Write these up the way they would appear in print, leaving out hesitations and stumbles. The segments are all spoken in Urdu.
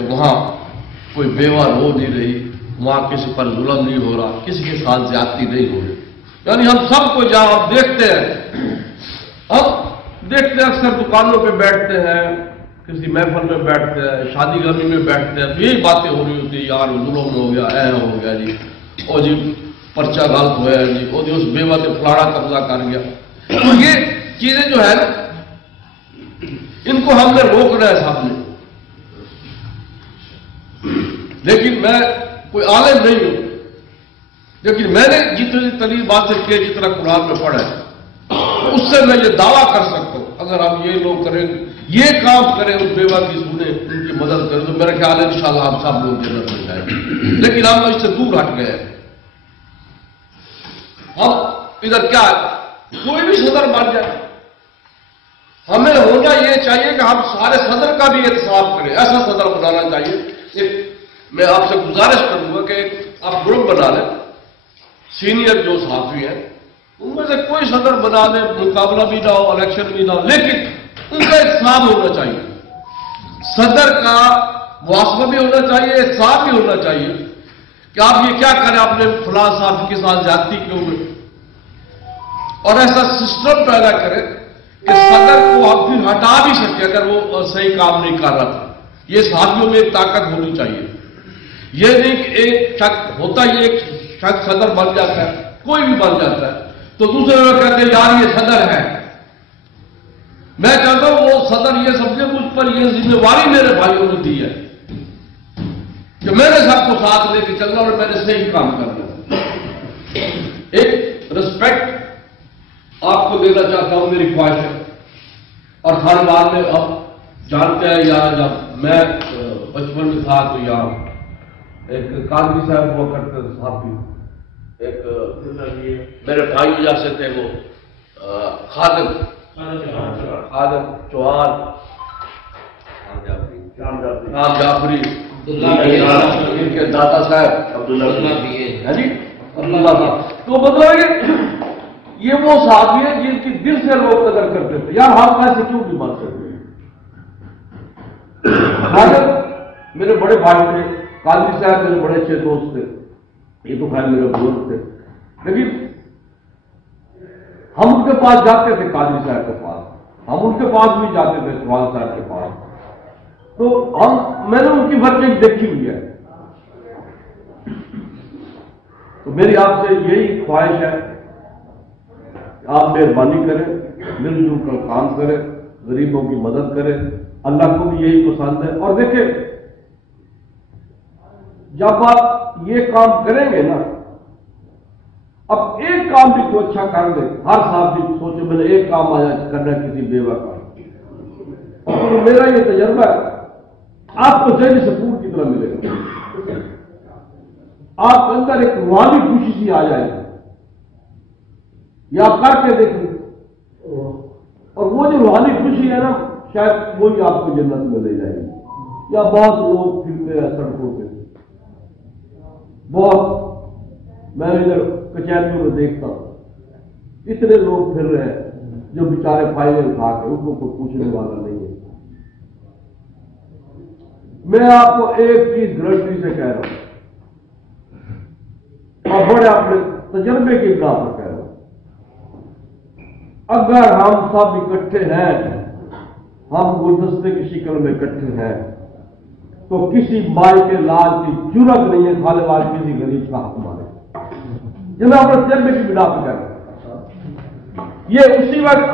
کہ وہاں کوئی بیوہ رو نہیں رہی، وہاں کسی پر ظلم نہیں ہو رہا، کسی کے ساتھ زیادتی نہیں ہو رہی. یعنی ہم سب کو جہاں آپ دیکھتے ہیں اکثر دکانوں پہ بیٹھتے ہیں، کسی محفل میں بیٹھتے ہیں، شادی گرمی میں بیٹھتے ہیں، تو یہی باتیں ہو رہی ہوتی ہیں، یار ظلم ہو گیا، ہو گیا جی، اور جی پرچہ غلط ہوا جی، اور جی اس بیوہ کے فلانا قبضہ کر گیا. تو یہ چیزیں جو ہے نا، ان کو ہم نے روکنا ہے صاحب نے. لیکن میں کوئی عالم نہیں ہوں، لیکن میں نے جتنی تلیم حاصل کی، جتنا قرآن میں پڑھا ہے، اس سے میں یہ دعویٰ کر سکتا ہوں اگر ہم یہ لوگ کریں، یہ کام کریں، اس بیوہ کی سنیں، ان کی مدد کریں، تو میرا خیال ہے انشاءاللہ ہم سب لوگ جنت میں جائیں گے. لیکن ہم اس سے دور ہٹ گئے. ہم ادھر کیا ہے، کوئی بھی صدر بن جائے، ہمیں ہونا یہ چاہیے کہ ہم سارے صدر کا بھی احتساب کریں. ایسا صدر بنانا چاہیے. میں آپ سے گزارش کروں گا کہ آپ گروپ بنا لیں، سینئر جو صحافی ہیں ان میں سے کوئی صدر بنا دیں، مقابلہ بھی نہ ہو، الیکشن بھی نہ ہو، لیکن ان کا احتساب ہونا چاہیے. صدر کا محاسبہ بھی ہونا چاہیے، احتساب بھی ہونا چاہیے کہ آپ یہ کیا کریں، آپ نے فلاں صحافی کے ساتھ زیادتی کیوں ہوئی. اور ایسا سسٹم پیدا کریں کہ صدر کو ہم پھر ہٹا بھی سکیں اگر وہ صحیح کام نہیں کر رہا تھا. یہ صحافیوں میں ایک طاقت ہونی چاہیے. یہ نہیں کہ ایک شخص ہوتا ہی ایک شخص صدر بن جاتا ہے، کوئی بھی بن جاتا ہے تو دوسرے لوگ کہتے ہیں یار یہ صدر ہے. میں چاہتا ہوں وہ صدر یہ سمجھے مجھ پر یہ ذمہ داری میرے بھائیوں نے دی ہے کہ میں نے سب کو ساتھ لے کے چلنا اور میں نے صحیح کام کرنا. ایک رسپیکٹ آپ کو دینا چاہتا ہوں، میری خواہش ہے. اور ہر بات میں اب جانتے ہیں، یار جب میں بچپن میں تھا تو یار ایک قادری صاحب ہوا کرتے تھے صحافی، ایک میرے بھائی جیسے تھے وہ خادم چوہان، رام جعفری، ان کے دادا صاحب عبداللہ جی عبداللہ صاحب. تو مطلب یہ وہ صحافی ہیں جن کی دل سے لوگ قدر کرتے تھے. یار ہم ایسے کیوں نہیں بات کرتے ہیں. میرے بڑے بھائی تھے، قادری صاحب میرے بڑے اچھے دوست تھے، یہ تو خیر میرے بزرگ تھے، لیکن ہم ان کے پاس جاتے تھے، قادری صاحب کے پاس، ہم ان کے پاس بھی جاتے تھے، سوال صاحب کے پاس. تو میں نے ان کی ورکنگ دیکھی ہوئی ہے. تو میری آپ سے یہی خواہش ہے کہ آپ مہربانی کریں، مل جل کر کام کریں، غریبوں کی مدد کریں. اللہ کو بھی یہی پسند ہے. اور دیکھیں جب آپ یہ کام کریں گے نا، اب ایک کام بھی تو اچھا کر دیں. ہر صاحب بھی سوچے میں نے ایک کام آیا کرنا کسی بیوہ کا. اور میرا یہ تجربہ ہے، آپ کو ذہنی سکون کی طرح ملے گا. آپ کے اندر ایک روحانی خوشی سی آ جائے گی، یہ آپ کر کے دیکھیں. اور وہ جو روحانی خوشی ہے نا، شاید وہی آپ کو جنت میں لے جائے گی. یا بہت لوگ پھرتے ہیں سڑکوں پہ، بہت میں ادھر کچہریوں میں دیکھتا ہوں، اتنے لوگ پھر رہے ہیں جو بیچارے فائلیں اٹھا کے، ان کو کوئی پوچھنے والا نہیں ہے. میں آپ کو ایک چیز گارنٹی سے کہہ رہا ہوں اور بڑے اپنے تجربے کی بنا پر کہہ رہا ہوں، اگر ہم سب اکٹھے ہیں، ہم گلدستے کی شکل میں اکٹھے ہیں، تو کسی مائی کے لال کی جرت نہیں ہے کھانے والے کسی غریب کا حق مارے. یہ میں اپنے تجربے کی بنا پر کہہ رہا ہوں. یہ اسی وقت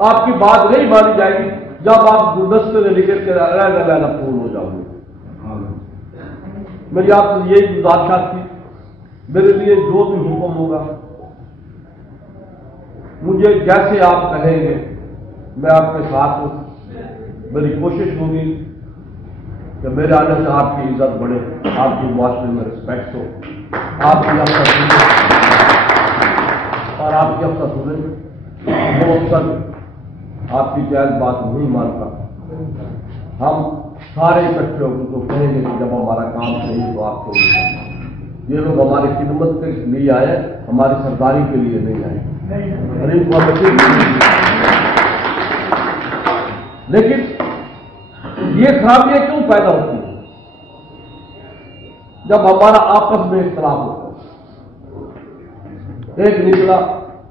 آپ کی بات نہیں مانی جائے گی جب آپ گلدستے میں نکل کے رہنا پھول ہو جاؤ گے. میری آپ سے یہی گزارش تھی، میرے لیے جو بھی حکم ہوگا مجھے جیسے آپ کہیں گے میں آپ کے ساتھ ہوں. میری کوشش ہوگی کہ میرے آنے سے آپ کی عزت بڑھے، آپ کی معاشرے میں رسپیکٹ ہو، آپ کی افسر سنیں اور آپ کی افسر سنیں. وہ افسر آپ کی جائز بات نہیں مانتا. ہم سارے اکٹھے ہو تو کہیں گے کہ جب ہمارا کام صحیح تو آپ کو نہیں کرنا. یہ لوگ ہماری خدمت کے لیے آئے، ہماری سرداری کے لیے نہیں آئے. لیکن یہ خرابیاں کیوں پیدا ہوتی ہیں؟ جب ہمارا آپس میں اختلاف ہوتا ہے، ایک نکلا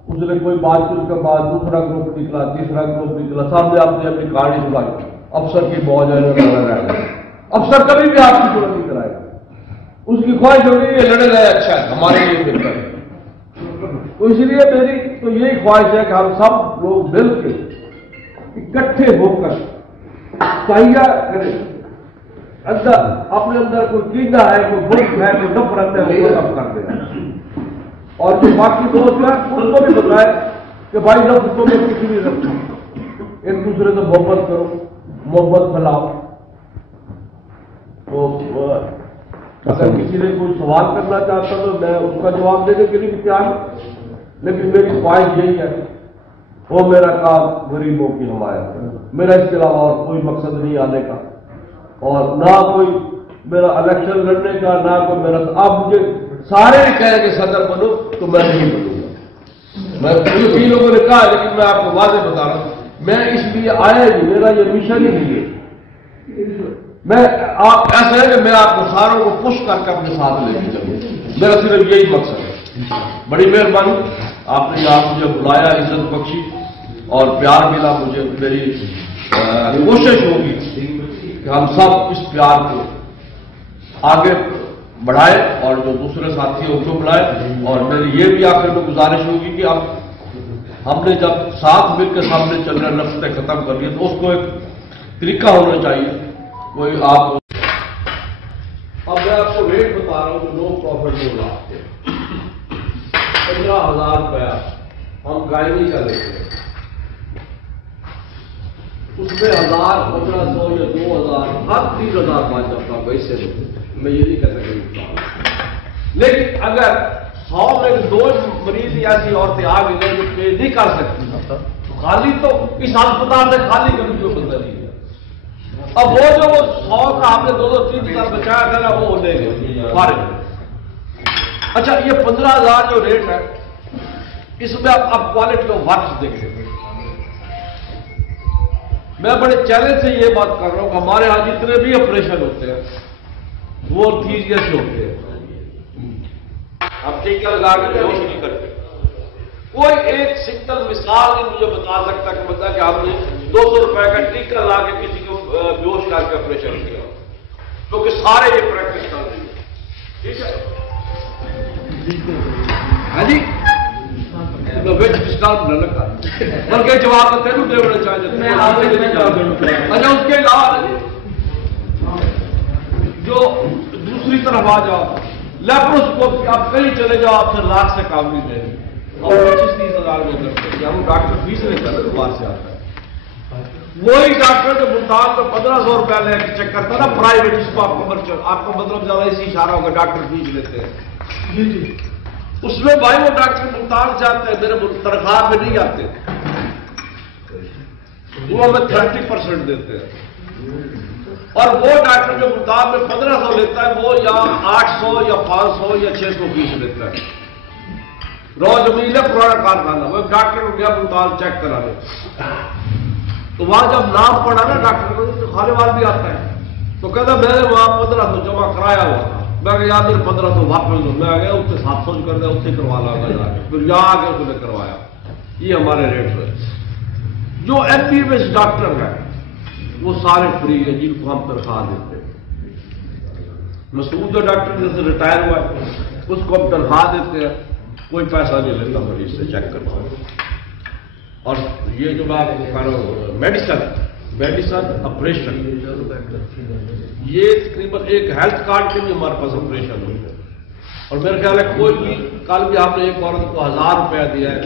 اس نے کوئی بات کی، اس کے بعد دوسرا گروپ نکلا، تیسرا گروپ نکلا، سب نے اپنی اپنی گاڑی چلائی، افسر کی موج ہے، افسر کبھی بھی آپ کی ضرورت نہیں کرائے گا، اس کی خواہش ہوگی یہ لڑے گئے اچھا ہے ہمارے لیے بہتر ہے۔ تو اس لیے میری تو یہی خواہش ہے کہ ہم سب لوگ مل کے اکٹھے ہو کر تہیا کریں، اندر اپنے اندر کوئی کینہ ہے، کوئی بغض ہے، کوئی نفرت ہے، وہ سب کر دیں، اور جو باقی دوست ہیں ان کو بھی بتائے کہ بھائی جب تو میں کسی بھی رکھوں، ایک دوسرے سے محبت کرو، محبت پھیلاؤ۔ تو اگر کسی نے کوئی سوال کرنا چاہتا تو میں اس کا جواب دینے کے لیے بھی تیار ہوں، لیکن میری خواہش یہی ہے وہ میرا کام غریبوں کی حمایت، میرا اس کے علاوہ اور کوئی مقصد نہیں آنے کا، اور نہ کوئی میرا الیکشن لڑنے کا، نہ کوئی میرا۔ آپ مجھے سارے کہیں کہ صدر بنو تو میں نہیں بنوں گا، میں کئی لوگوں نے کہا، لیکن میں آپ کو واضح بتا رہا ہوں میں اس لیے آیا نہیں، میرا یہ مشن ہی نہیں ہے۔ میں آپ ایسا ہے کہ میں آپ کو ساروں کو پش کر کے اپنے ساتھ لے کے چلوں، میرا صرف یہی مقصد ہے۔ بڑی مہربانی، آپ نے یہاں مجھے بلایا، عزت بخشی اور پیار ملا مجھے، میری کوشش ہوگی کہ ہم سب اس پیار کو آگے بڑھائے اور جو دوسرے ساتھی ہیں ان کو بڑھائے، اور میری یہ بھی آخر میں گزارش ہوگی کہ اب ہم نے جب ساتھ مل کے سامنے چل رہے نفرتیں ختم کر لی تو اس کو ایک طریقہ ہونا چاہیے، کوئی آپ۔ اب میں آپ کو ریٹ بتا رہا ہوں کہ لوگ پروفٹ جو لاتے ہیں 15,000 روپیہ ہم گائنی کا لیتے ہیں، اس میں 1000 1500 یا 2000 ہر 30,000 بات جاتا ہوں ویسے میں یہ نہیں کہہ سکتا، لیکن اگر 100 میں 2 مریض ایسی عورتیں آ گئی جو پے نہیں کر سکتی تو خالی تو اس ہسپتال سے خالی کبھی کوئی بندہ نہیں ہے۔ اب وہ جو 100 کا ہم نے 2-3,000 بچایا تھا نا وہ لے گئے فارغ۔ اچھا یہ 15,000 جو ریٹ ہے اس میں اب کوالٹی آف ورک دیکھیں، میں بڑے چیلنج سے یہ بات کر رہا ہوں کہ ہمارے ہاں جتنے بھی آپریشن ہوتے ہیں وہ تیزیت سے ہوتے ہیں، اب ٹیکہ لگا کے بیہوش نہیں کرتے۔ کوئی ایک سنگل مثال نہیں مجھے بتا سکتا کہ بتا کہ ہم نے 200 روپے کا ٹیکہ لا کے کسی کو بیہوش کر کے آپریشن کیا، کیونکہ سارے یہ پریکٹس کر رہے ہیں، ٹھیک ہے؟ ہاں جی ڈسٹرب نہ لگا بلکہ جواب تو تینوں دینا چاہیے۔ اچھا اس کے علاوہ جو دوسری طرف آ جاؤ، لیپروسکوپ آپ کہیں چلے جاؤ، آپ سے لاکھ سے کام نہیں دیں گے اور 25-30,000 میں کرتے ہیں، ہم ڈاکٹر فیس نہیں کر رہے، باہر سے آتا ہے۔ وہی ڈاکٹر جو ملتان میں 1500 روپیہ لے کے چیک کرتا ہے نا پرائیویٹ، اس کو آپ کو مطلب زیادہ اسی اشارہ ہوگا ڈاکٹر فیس لیتے ہیں، جی جی، اس میں بھائی وہ ڈاکٹر ملتان سے آتے ہیں، میرے تنخواہ میں نہیں آتے، وہ ہمیں 30% دیتے ہیں، اور وہ ڈاکٹر جو ملتان میں 1500 لیتا ہے وہ یا 800 یا 500 یا 600 فیس لیتا ہے۔ روز امیل ہے پرانا کارخانہ، وہ ڈاکٹر کو گیا ملتان چیک کرانے، تو وہاں جب نام پڑا نا ڈاکٹر کو تو خانے وال بھی آتا ہے، تو کہتا میں نے وہاں 1500 جمع کرایا ہوا تھا، میں کہ یار میرے 1500 واپس دو، میں آ گیا اس سے 700 کر دیا، اس سے کروا لا گا جا کے، پھر یہاں آ کے اس نے کروایا۔ یہ ہمارے ریٹ ہے۔ جو ایمبیبیس ڈاکٹر ہے وہ سارے فری ہیں جن کو ہم تنخواہ دیتے ہیں۔ مسعود جو ڈاکٹر جیسے ریٹائر ہوا ہے اس کو ہم تنخواہ دیتے ہیں، کوئی پیسہ نہیں لیتا مریض سے چیک کرتا ہے۔ اور یہ جو بات کرو میڈیسن آپریشن، یہ تقریباً ایک ہیلتھ کارڈ کے بھی ہمارے پاس آپریشن ہوئی ہے، اور میرا خیال ہے کوئی بھی کل بھی آپ نے ایک عورت کو 1000 روپیہ دیا ہے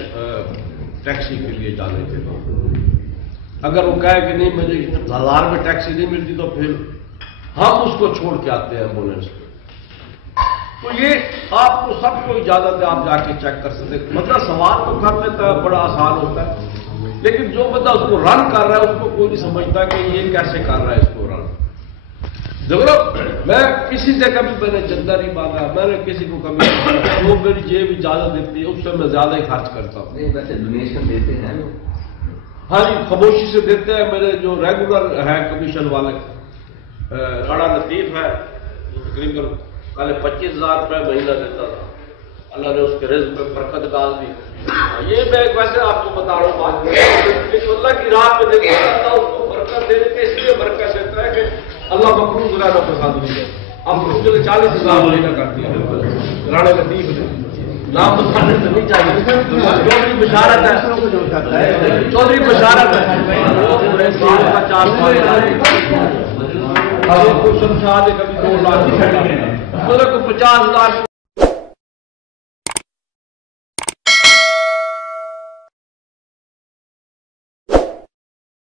ٹیکسی کے لیے جانے کے لیے، اگر وہ کہے کہ نہیں مجھے 1000 میں ٹیکسی نہیں ملتی تو پھر ہم اس کو چھوڑ کے آتے ہیں ایمبولینس پہ۔ تو یہ آپ کو سب کو اجازت ہے، آپ جا کے چیک کر سکتے ہیں، مطلب سوال تو کر لیتا ہے بڑا آسان ہوتا ہے، لیکن جو بندہ اس کو رن کر رہا ہے اس کو کوئی نہیں سمجھتا کہ یہ کیسے کر رہا ہے اس کو رن۔ ضرور میں کسی سے کبھی میں نے چندہ نہیں مانگا، میں نے کسی کو کبھی وہ میری جیب اجازت دیتی ہے اس سے میں زیادہ ہی خرچ کرتا ہوں۔ نہیں ویسے ڈونیشن دیتے ہیں، ہاں جی خاموشی سے دیتے ہیں، میرے جو ریگولر ہے کمیشن والے راڑا لطیف ہے تقریباً پہلے 25,000 روپے مہینہ دیتا تھا، اللہ نے اس کے رزق میں برکت ڈال دی. یہ میں ویسے آپ کو بتا رہا ہوں بات، لیکن اللہ کی راہ پہ دیکھو اللہ اس کو برکت دے دیتے، اس لیے برکت دیتا ہے کہ اللہ مقروض رہنا پسند نہیں ہے. اب مجھے 40,000 مہینہ کر دیا راڑا لطیف نے، نام تو پڑھنے سے نہیں چاہیے. چودھری بشارت ہے، چودھری بشارت ہے، وہ پورے سال کا 4 سال کو سمجھا دے کبھی 2 لاکھ کو 50,000